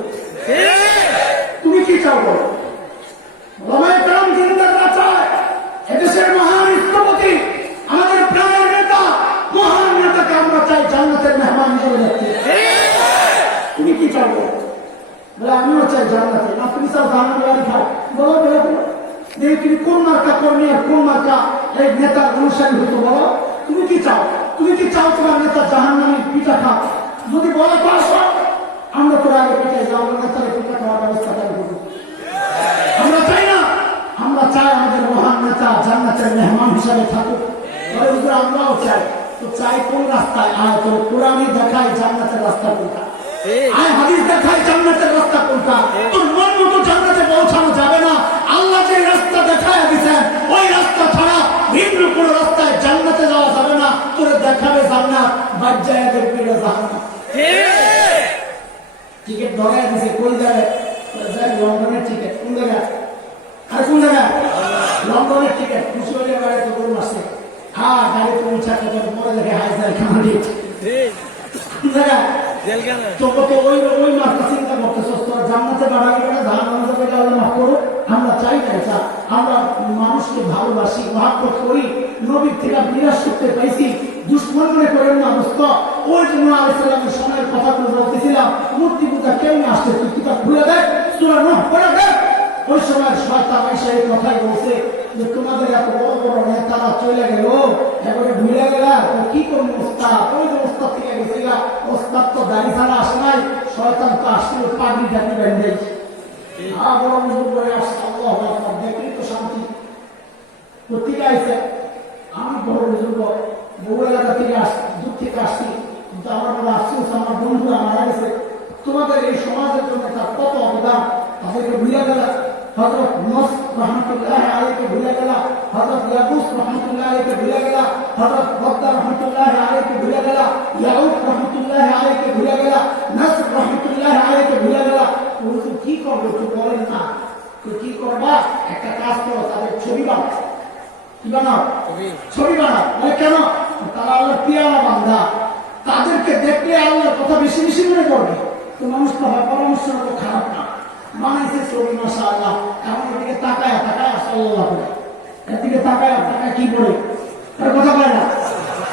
তুমি কি চাও বলো? এদেশের মহান স্থপতি, আমাদের প্রাণের নেতা, মহান নেতাকে আমরা চাই জান্নাতের মেহমান হিসেবে দেখতে। তুমি কি চাও বলো? বলে আমিও চাই জান্নাতে। না তুমি চাও জান্নাত খাও? বলো বলো বলো, দেখি তুমি কোন মার্কা কর্মী আর কোন মার্কা এই নেতার অনুসারী হইতো বলো। তুমি কি চাও? তুমি কি চাও তোমার নেতা জাহান্নামে পিঠা খাও? যদি বলো তো আসো, আমরা তো আগে পিঠাই যাও, নেতার পিঠা খাওয়ার ব্যবস্থা করবো। আমরা চাই না, আমরা চাই আমাদের মহান নেতা জান্নাতের মেহমান হিসাবে থাকুক। আমরাও চাই। তো চাই কোন রাস্তায়? আয় তোর কোরআনে দেখায় জান্নাতের রাস্তা কোনটা, আয় হাদিস দেখায় জান্নাতের রাস্তা কোনটা। তোর মন মতো জান্নাতে পৌঁছানো যাবে না। আল্লাহ যে রাস্তা দেখায় দিয়েছেন ওই রাস্তা ছাড়া ভিন্ন কোন রাস্তায় জান্নাতে যাওয়া যাবে না। তোরে দেখাবে জান্নাত, বাজ্জায় দেখবে জাহান্নাম। টিকিট ধরায় দিছে কই যাবে? লন্ডনের টিকিট। কোন জায়গায়? আর কোন জায়গায়? লন্ডনের টিকিট। খুশি হলে বাড়িতে গরু আসছে, হ্যাঁ গাড়ি তুমি ছাড়তে যাবে, পরে দেখে হাই যায় খামারি। কোন জায়গায়? তোকে তো ওই মাসটা চিন্তা করতেছ, তোর জান্নাতে বাড়াবে না, জাহান্নামে যাবে, আল্লাহ মাফ করো। আমরা চাই না এটা। আমরা মানুষকে ভালোবাসি, মহাব্বত করি, নবীর থেকে বিরাজ করতে পাইছি। দুশ্মন মনে করেন না দোস্ত। ওই যে নূহ আলাইহিস সালামের সময়ের কথাগুলো বলতেছিলাম, মূর্তি পূজা কেমন আসছে তুই কিতাব খুলে দেখ, সূরা নূহ পড়ে দেখ। ওই সময় শয়তান আয়েশা এই কথাই বলছে যে তোমাদের এত বড় বড় নেতারা চলে গেল, এবারে ভুলে গেলা তো কি করবো? ওস্তাদ, ওই যে ওস্তাদ থেকে গেছিলা, ওস্তাদ তো দাড়ি ছাড়া আসে নাই, শয়তান তো আসছিল পাগড়ি জাতি বেঁধেছে। বড় বুজুর্গ করে আসছে, আল্লাহু আকবার, দেখলি তো শান্তি কোথেকে আইছে। আমি বড় বুজুর্গ বহু এলাকা থেকে আসছি, দূর থেকে আসছি, কিন্তু আমার বড় আফসোস আমার বন্ধুরা মারা গেছে। তোমাদের এই সমাজের জন্য তার কত অবদান, তাদেরকে ভুলে গেলা। হযরত নূহ রাহমাতুল্লাহি আলাইহি ভুলে গেলা, হযরত ইয়াকুব রাহমাতুল্লাহি আলাইহি ভুলে গেলা, হযরত বদ্দার রাহমাতুল্লাহি আলাইহি ভুলে গেলা, ইয়াউব রাহমাতুল্লাহি আলাইহি ভুলে গেলা, নাসর রাহমাতুল্লাহি আলাইহি ভুলে গেলা। তুমি কি করবে? তুই বলেন না, তুই কি করবা? একটা কাজ করো, তাদের ছবি বানাও। কি বানাও? ছবি বানাও। কেন? তারা আল্লাহর পিয়ারা বান্দা, তাদেরকে দেখলে আল্লাহর কথা বেশি বেশি মনে করবে। তো মানুষ তো হয় পরামর্শ তো খারাপ না, বানাইছে ছবি মাশাআল্লাহ। এখন এদিকে তাকায় সাল্লাল্লাহু করে, এদিকে তাকায় কি করে তার কথা বলে না,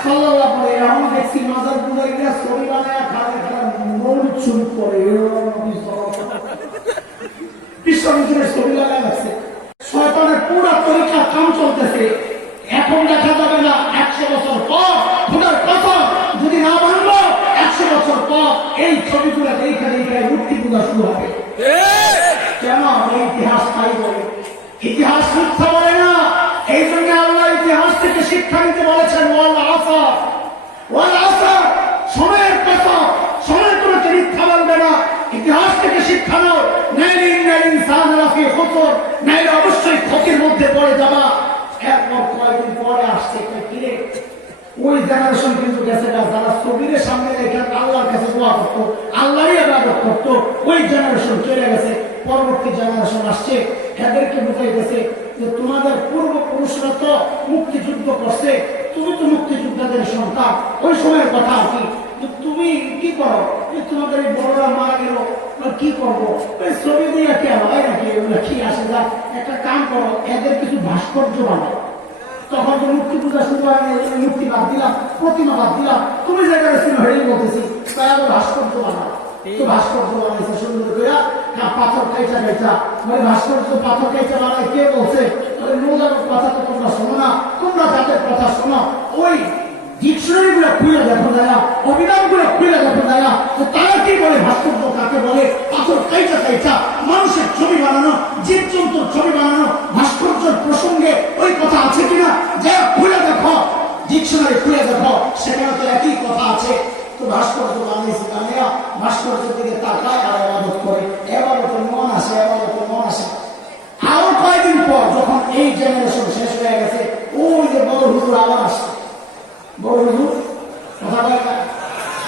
সাল্লাল্লাহু করে। এখন দেখছি মাজার পূজায় গিয়ে ছবি বানায় খারাপ খারাপ মৌলিক ছবি করে, বিশ্ববিদ্যালয়ের ছবি লাগায় রাখছে। শয়তানের পুরো তরিকা কাম চলতেছে। এখন দেখা যাবে না, 100 বছর পর খোদার কথা যদি না ভাঙলো, 100 বছর পর এই ছবিগুলো এইখানে মূর্তি পূজা শুরু হবে। ইতিহাস মিথ্যা বলে না। এই জন্য আল্লাহ ইতিহাস থেকে শিক্ষা নিতে বলেছেন, সময়ের কথা, সময়ের কোনো মিথ্যা বলবে না। ইতিহাস থেকে শিক্ষা নাও, নাইলে অবশ্যই ক্ষতির মধ্যে পড়ে যাবা। এরপর কয়েকদিন পরে আসছে ফিরে ওই জেনারেশন কিন্তু গেছে না, যারা ছবির সামনে রেখে আল্লাহর কাছে দোয়া করতো, আল্লাহরই ইবাদত করতো, ওই জেনারেশন চলে গেছে। পরবর্তী জেনারেশন আসছে, এদেরকে বুঝাইতেছে যে তোমাদের পূর্বপুরুষরা তো মুক্তিযুদ্ধ করছে, তুমি তো মুক্তিযোদ্ধাদের সন্তান। ওই সময়ের কথা আর কি, তুমি কি করো, তোমাদের এই বড়রা মারা গেল, কি করবো, ছবি দিয়ে কে হয় নাকি, এগুলো কি আসে যা, একটা কাম করো, এদের কিছু ভাস্কর্য বানাও। তখন তো মূর্তি পূজা শুরু হয়, মূর্তি বাদ দিলাম, প্রতিমা বাদ দিলাম, তুমি যেখানে ছিল হেরেই বলতেছি, তাই আবার ভাস্কর্য বানাও। তো ভাস্কর্য বানাইছে সুন্দর করে, পাথর কাইচা কাইচা, মানে ভাস্কর্য পাথর কাইচা বানায় কে বলছে, মূলের কথা তো তোমরা শোনো না, তোমরা যাদের কথা শোনো, ওই ডিকশনারি গুলো খুলে দেখো যায় না, অভিধান গুলো খুলে দেখো যায় না, তারা কি বলে ভাস্কর্য কাকে বলে, পাথর কাইচা কাইচা মানুষের ছবি বানানো, জীবজন্তুর ছবি বানানো, ভাস্কর্যের প্রসঙ্গে ওই কথা আছে কিনা যা খুলে দেখো, ডিকশনারি খুলে দেখো, সেখানে তো একই কথা আছে। তো ভাস্কর্য বানিয়েছে, বানিয়া ভাস্কর্যের দিকে তাকায় আর ইবাদত করে, ইবাদতের মন আসে, ইবাদতের মন আসে। আরো কয়েকদিন পর যখন এই জেনারেশন শেষ হয়ে গেছে, ওই যে বড় হুজুর আবার আসছে, বড় হুজুর কথা বলে না,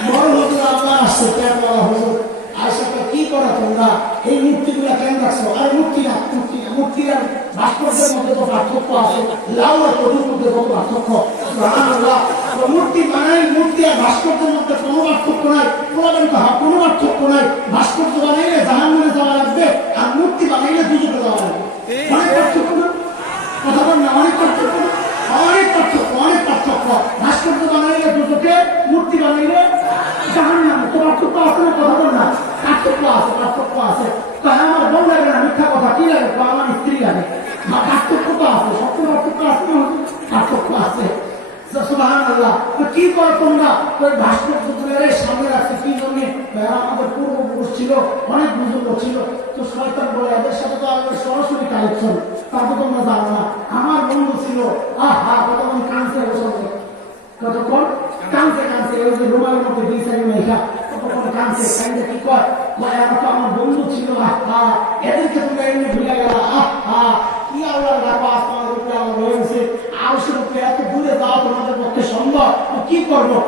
বড় হুজুর আবার আসছে, কেন বলা হুজুর আয়সাকে কি করে তোমরা এই মূর্তিগুলা কেন রাখছো? আরে মূর্তি না, মূর্তি না, মূর্তি আর ভাস্কর্যের মধ্যে তো পার্থক্য আছে, লাউ আর কদুর মধ্যে কত পার্থক্য। মূর্তি বানাই, মূর্তি আর ভাস্কর্যের মধ্যে কোনো পার্থক্য নাই, কোনো পার্থক্য নাই। ভাস্কর্য বানাইলে জাহান্নামে যাওয়া লাগবে, আর মূর্তি বানাইলে দুজনে যাওয়া লাগবে। অনেক পার্থক্য না, কথা বল না, অনেক পার্থক্য, অনেক পার্থক্য, অনেক পার্থক্য। ভাস্কর্য বানাইলে দুজকে, মূর্তি বানাইলে জাহান্নামে। তো পার্থক্য আছে না, কথা বল না, পার্থক্য আছে, পার্থক্য আছে। তাই আমার বউ লাগে না, মিথ্যা কথা, কি লাগে, আমার স্ত্রী লাগে, পার্থক্য তো আছে, সত্য পার্থক্য আছে, পার্থক্য আছে। সুবহানাল্লাহ। কি করে তোমরা ওই ভাস্কর্যের সামনে রাখছে কি জন্য? আমাদের পূর্বপুরুষ ছিল, অনেক বুজুর্গ ছিল, তো শয়তান বলে এদের সাথে তো আমাদের সরাসরি কালেকশন, তা তো তোমরা জানো না। আমার বন্ধু ছিল, কতক্ষণ কাঁদছে, কতক্ষণ কাঁদছে, ওই যে রুমালের মধ্যে দুই সাইড মেঘা, কতক্ষণ কাঁদছে, কাঁদছে কি কয়, আমার বন্ধু ছিল, এদেরকে তোমরা এমনি ভুলে গেল, কি আল্লাহর ব্যাপার, আসমানের উপরে আল্লাহ রয়েছে, আরশের উপরে এত দূরে যাও তোমাদের পক্ষে সম্ভব, কি করবো?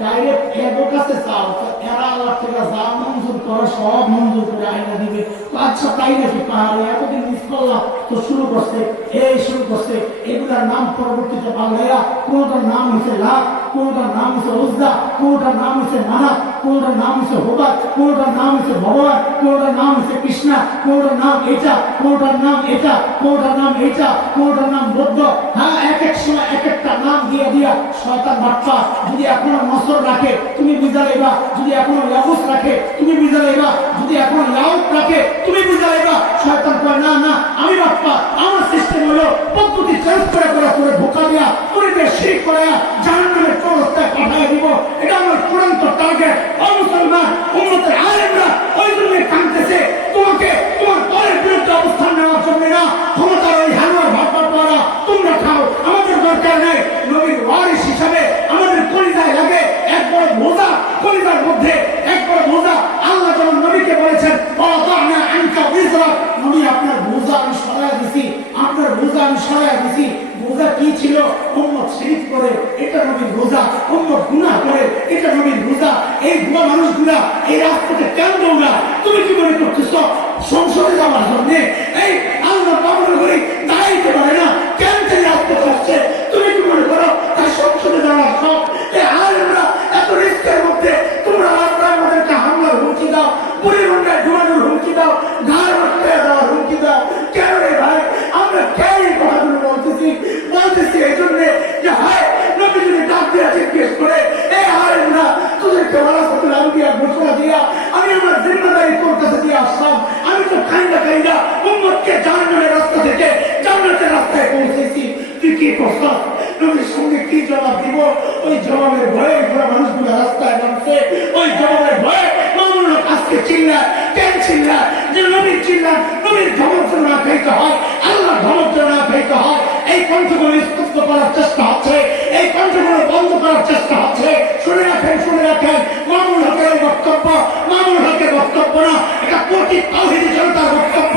ডাইরেক্ট এদের কাছে চাও, এরা আল্লাহ থেকে যা মঞ্জুর করে সব মঞ্জুর করে আইনা দিবে। আচ্ছা তাই নাকি, পাহাড়ে এতদিন মিস করলাম, তো শুরু করছে, এই শুরু করছে। এগুলার নাম পরবর্তীতে পাল্লাইয়া, কোনটার নাম হচ্ছে লাভ, কোনটার নাম হচ্ছে উজ্জা, কোনটার নাম হচ্ছে মানাত, কোনটার নাম হচ্ছে হোবাত, কোনটার নাম হচ্ছে ভগবান, কোনটার নাম হচ্ছে কৃষ্ণা, কোনটার নাম এটা, কোনটার নাম এটা, কোনটার নাম এটা, কোনটার নাম বৌদ্ধ। হ্যাঁ, এক এক সময় এক একটা নাম দিয়ে দিয়া শয়তান বাটপা। যদি এখনো নসর রাখে তুমি বুঝা লেবা, যদি এখনো ইয়াবুস রাখে তুমি বুঝা লেবা, যদি এখনো ইয়াউত রাখে তুমি বুঝা লেবা। শয়তান কয় না না, আমি বাটপা, আমার সিস্টেম হলো পদ্ধতি চেঞ্জ করে করে করে ধোকা দিয়া পরিবেশ শিরক করে জাহান্নামের চৌরাস্তায় পাঠিয়ে দিব। এটা আমার চূড়ান্ত টার্গেট। ও মুসলমান, উম্মতের আলেমরা ওই জন্য কাঁদতেছে, তোমাকে তোমার দলের বিরুদ্ধে অবস্থান নেওয়ার জন্য না, ক্ষমতার ওই হালুয়ার ভাবনা তোমরা খাও, আমাদের দরকার নেই। নবীর ওয়ারিস হিসাবে আমাদের কলিজায় লাগে এক বড় বোঝা, কলিজার মধ্যে এক বড় বোঝা। আল্লাহ যেমন নবীকে বলেছেন, নবী আপনার বোঝা আমি সরাইয়া দিছি, আপনার বোঝা আমি সরাইয়া দিছি। বোঝা কি ছিল? উম্মত শিরক করে, এটা নবীর বোঝা। উম্মত গুনাহ করে, এটা নবীর বোঝা। এই বুড়া মানুষগুলা এই রাস্তাতে কেন দৌড়া? তুমি কি মনে করতেছ সংসদে যাওয়ার জন্য? এই আল্লাহ বাবুর করে দাঁড়াইতে পারে না, কেন সেই রাস্তাতে আসছে? তুমি কি মনে করো তাই সংসদে যাওয়ার সব? এই আলেমরা এত রিস্কের মধ্যে তোমরা আমাদেরকে হামলার হুমকি দাও, পরিমণ্ডায় ঢুকানোর হুমকি দাও, ঘাড় রক্তে দেওয়ার হুমকি দাও। কেন রে ভাই? আমরা কেন এই কথাগুলো বলতেছি এই জন্যে যে হায় নবী যদি ডাক দিয়া জিজ্ঞেস করে, এই আলেমরা তোদেরকে ওয়ারাসাতুল আম্বিয়া ঘোষণা দিয়া আমি আমার জিম্মাদারি তোর কাছে দিয়ে আসলাম। আমি তো খাইন্দা উম্মতকে জাহান্নামের রাস্তা থেকে জান্নাতের রাস্তায় পৌঁছেছি। তুই কি করছস? নবীর সঙ্গে কি জবাব দিব? ওই জবাবের ভয়ে পুরো মানুষগুলো রাস্তায় নামছে। ওই জবাবের ভয়ে মামুন আজকে চিল্লায়, কেন চিল্লায়? যে নবীর চিল্লায়, নবীর ধমক না খাইতে হয়, আল্লাহ ধমক কণ্ঠগুলো স্তব্ধ করার চেষ্টা হচ্ছে, এই কণ্ঠগুলো বন্ধ করার চেষ্টা হচ্ছে। শুনে রাখেন, শুনে রাখেন, মামুনুল হকের বক্তব্য মামুনুল হকের বক্তব্য না, এটা কোটি তাওহীদি জনতার বক্তব্য।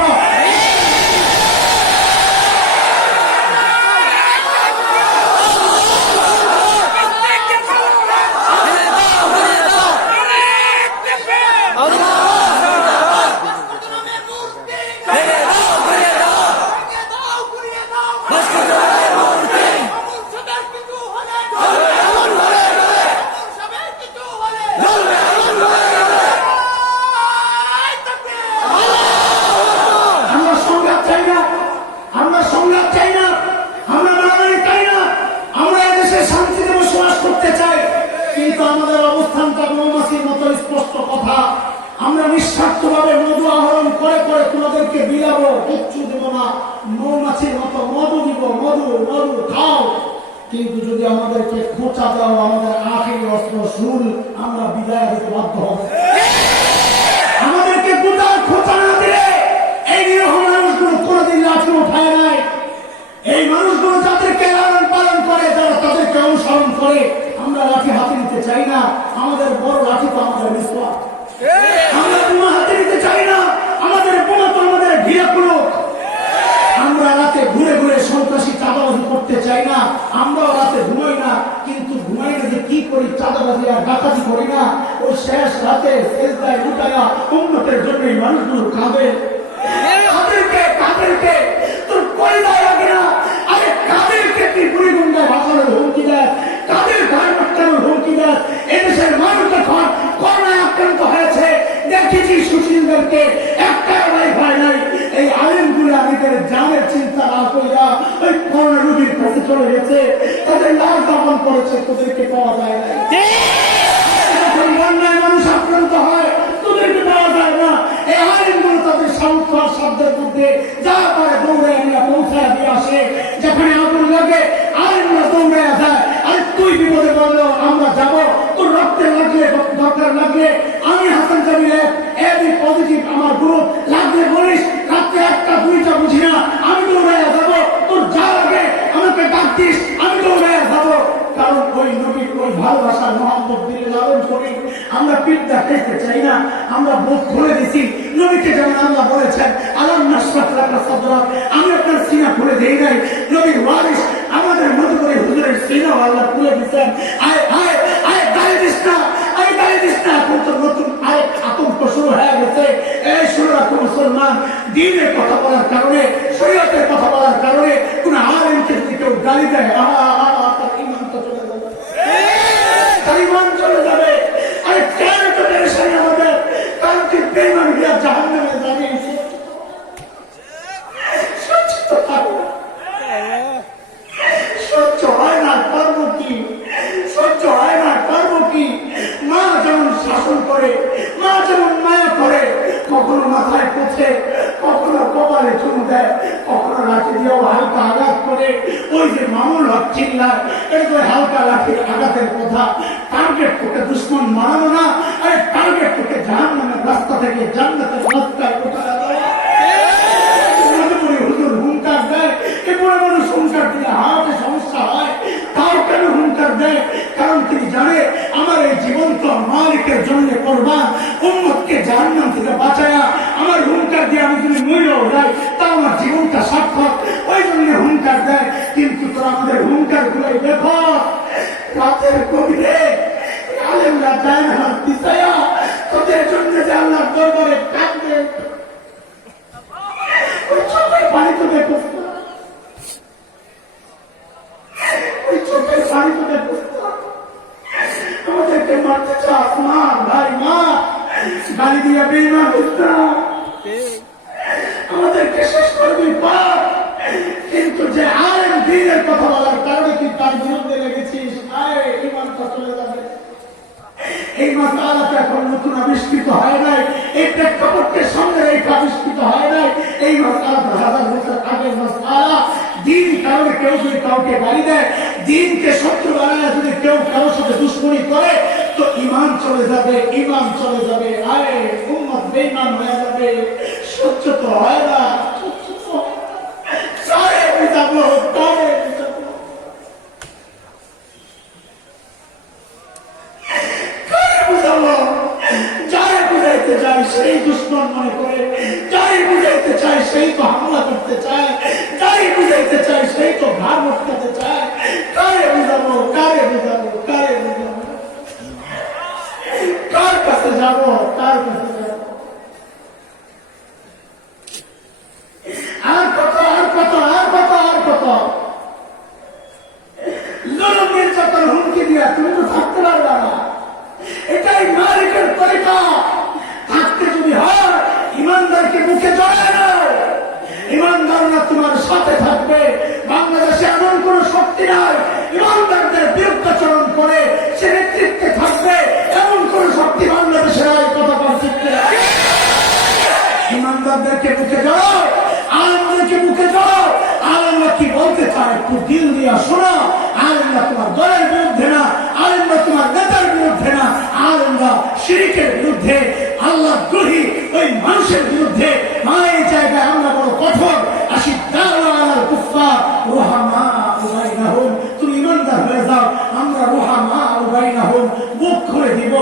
আমরা নিঃস্বার্থভাবে মধু আহরণ করে করে তোমাদেরকে বিলাবো, কিচ্ছু দেব না, মৌমাছির মতো মধু দিব, মধু মধু খাও। কিন্তু যদি আমাদেরকে খোঁচা দাও, আমাদের আখেরি অস্ত্র শুল, আমরা বিদায় দিতে বাধ্য হব। আমাদেরকে গোটার খোঁচা না দিলে এই নিরহ মানুষগুলো কোনোদিন লাঠি উঠায় নাই। এই মানুষগুলো যাদেরকে লালন পালন করে, যারা তাদেরকে অনুসরণ করে, আমরা লাঠি হাতে নিতে চাই না। আমাদের বড় লাঠি তো আমাদের মিসওয়াক। আমরা বোমা হাতে নিতে চাই না, আমাদের বোমা তো আমাদের ঘিরাগুলো। আমরা রাতে ঘুরে ঘুরে সন্ত্রাসী চাঁদাবাজি করতে চাই না, আমরাও রাতে ঘুমাই না। কিন্তু ঘুমাই না যে কি করি, চাঁদাবাজি আর ডাকাতি করি না। ও শেষ রাতে সেজদায় লুটায়া উম্মতের জন্য এই মানুষগুলো কাঁদে। কাদেরকে তোর কয়লায় লাগে না? আরে কাদেরকে তুই বুড়িগঙ্গায় ভাসানোর হুমকি দেয়, কাদের গায়ে মাটানোর হুমকি দেয়? এদেশের মানুষ এখন করোনায় আক্রান্ত হয়েছে, দেখেছি সুশীলদেরকে একটা ভয় নাই। এই আলেমগুলো আমাদের জানের চিন্তা না করিয়া ওই করোনা রোগীর কাছে চলে গেছে, তাদের লাশ দাপন করেছে, তোদেরকে পাওয়া যায় না। যখন বন্যায় মানুষ আক্রান্ত হয়, তোদেরকে পাওয়া যায় না। এই আলেমগুলো তাদের সামর্থ্য আর শব্দের মধ্যে যা পারে দৌড়ে নিয়ে পৌঁছায় দিয়ে আসে। যেখানে আগুন লাগে আলেমরা দৌড়ে যায়। আরে তুই বিপদে বললো আমরা যাবো, তোর রক্তে লাগলে দরকার লাগলে আমি হাসান জামিলে এবি পজিটিভ আমার গ্রুপ লাগলে বলিস, রাত্রে 1টা 2টা বুঝি না, আমি দৌড়াইয়া যাবো। তোর যা লাগে আমাকে ডাক দিস, আমি দৌড়াইয়া যাবো। কারণ ওই নবীর ওই ভালোবাসার মহব্বত দিলে লালন করি। আমরা পিঠটা দেখতে চাই না, আমরা বুক খুলে দিছি। নবীকে যেমন আল্লাহ বলেছেন আলাম নাশরাহ লাকা সাদরাক, আমি আপনার সিনা খুলে দেই নাই। নবীর ওয়ারিস আমাদের মধুকরী হুজুরের সিনা আল্লাহ খুলে দিয়েছেন। আয় আয় আয় দাঁড়িয়ে দিস না, আয় দাঁড়িয়ে দিস না। এখন তো নতুন আরেক আতঙ্ক শুরু হয়ে গেছে। এই শুরু রাখো মুসলমান, দ্বীনের কথা বলার কারণে, শরীয়তের কথা বলার কারণে কোন আলেমকে যদি কেউ গালি দেয়, তার ঈমান তো চলে যাবে, তার ঈমান চলে যাবে। আরে কেন তো টেনশন আমাদের? কারণ কি বেঈমান গিয়া জাহান্নামে যাবে। সহ্য হয় না, করবো কি? সহ্য হয় না, করবো কি? মা যেমন শাসন করে, মা যেমন মায়া করে, কখনো মাথায় পোছে, কখনো কপালে চুমু দেয়, কখনো লাঠি দিয়েও হালকা আঘাত করে। ওই যে মামুনুল হক চিল্লায়, এটা তো হালকা লাঠির আঘাতের কথা। টার্গেট থেকে দুশ্মন মারানো না, আরে টার্গেট থেকে জাহান্নামের রাস্তা থেকে জান্নাতের রাস্তায় উঠানো দেওয়া। হুজুর হুঙ্কার দেয়, এরপরে মানুষ হুঙ্কার দিলে হাতে সমস্যা হয়। তাও কেন হুঙ্কার দেয়? কারণ তিনি জানে আমার এই জীবন তো মালিকের জন্য করবান, উম্মতকে জাহান্নাম থেকে বাঁচায়া আমার হুঙ্কার দিয়ে আমি যদি মরেও যাই তা আমার জীবনটা সার্থক। ওই জন্য হুঙ্কার দেয়। কিন্তু তোরা আমাদের হুঙ্কার গুলোই দেখো, রাতের গভীরে আলেমরা যায় না হাত দিছায়া তোদের জন্য যে আল্লাহর দরবারে কাঁদবে। ওই চোখের পানি তো দেখো, ওই চোখের পানি তো দেখো। আমাদেরকে মারতে চাস, মার ভাই মার, গালি দিয়া বেঈমান হইস না, আমাদেরকে শেষ করবি পাপ। কিন্তু যে আলেম দ্বীনের কথা বলার কারণে কি তার বিরুদ্ধে লেগেছিস, আয় ঈমানটা চলে যাবে। এই মাসআলাটা এখন নতুন আবিষ্কৃত হয় নাই, এই প্রেক্ষাপটের সঙ্গে এই আবিষ্কৃত হয় নাই। এই মাসআলাটা 1000 বছর আগের মাসআলা। দ্বীন কারণে কেউ যদি কাউকে গালি দেয়, দ্বীনকে শত্রু বানায় যদি কেউ কারোর সাথে দুশ্মনী করে, তো ঈমান চলে যাবে, ঈমান চলে যাবে। আয় উম্মত বেঈমান হয়ে যাবে। সহ্য তো হয় না, সহ্য তো হয় না। চায় একটু দিল দিয়া শোনো, আলেমরা তোমার দলের বিরুদ্ধে না, আলেমরা তোমার নেতার বিরুদ্ধে না, আলেমরা শিরকের বিরুদ্ধে, আল্লাহ দ্রোহী ওই মানুষের বিরুদ্ধে। এই জায়গায় আমরা বড় কঠোর। তুমি ইমানদার হয়ে যাও, আমরা রুহামা বাইনাহুম, মুখ খুলে দিব,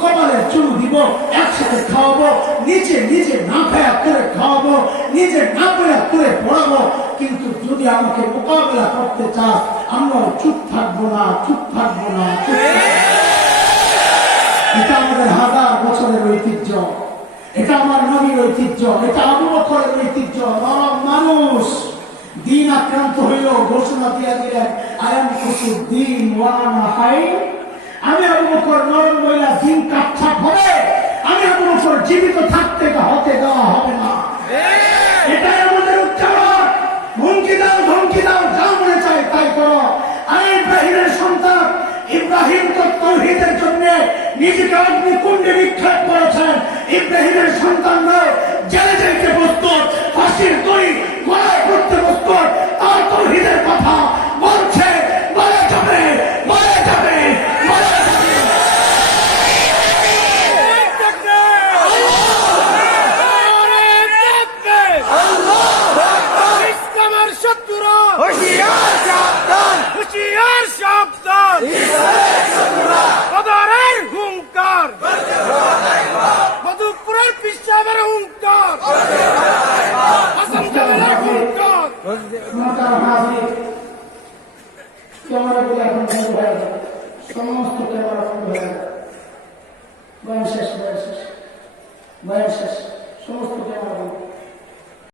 কপালে চুল দিব, একসাথে খাওয়াবো, নিজে নিজে না খায়া করে খাওয়াবো, নিজে না পেয়া করে পড়াবো। কিন্তু যদি আমাকে মোকাবেলা করতে চাস, আমরা চুপ থাকবো না, চুপ থাকবো না। এটা আমাদের হাজার বছরের ঐতিহ্য, এটা আমার নবীর ঐতিহ্য, এটা আবু বকরের ঐতিহ্য। নরম মানুষ দিন আক্রান্ত হইল, ঘোষণা দিয়া দিলেন আয়াম কুসুদ্দিন ওয়ানা হাই। আমি আবু বকর নরম মহিলা, দিন কাটছাট হবে, আমি আবু বকর জীবিত থাকতে হতে দেওয়া হবে না। এটাই আমাদের উচ্চারণ। হুমকি দাও, ধমকি দাও, যা মনে চায় তাই করো। আর ইব্রাহিমের সন্তান ইব্রাহিম তো তাওহীদের জন্য নিজেকে অগ্নিকুণ্ডে নিক্ষেপ করেছেন। ইব্রাহিমের সন্তানরা জেলে যাইতে প্রস্তুত, ফাঁসির দড়ি গলায় করতে প্রস্তুত। তার তাওহীদের কথা বলছে, বলে যাবে, বলে যাবে, বলে যাবে। ইসলামের শত্রুরা হুঁশিয়ার সাবধান, হুঁশিয়ার সাবধান, কদরের হুঙ্কার, মধুপুরের পিসাবের হুঙ্কার, হাসান জামিলের হুঙ্কার। ক্যামেরাগুলো এখন বন্ধ হয়ে যাবে, সমস্ত ক্যামেরা বন্ধ হয়ে যাবে। বয়ান শেষ, বয়ান শেষ, বয়ান শেষ।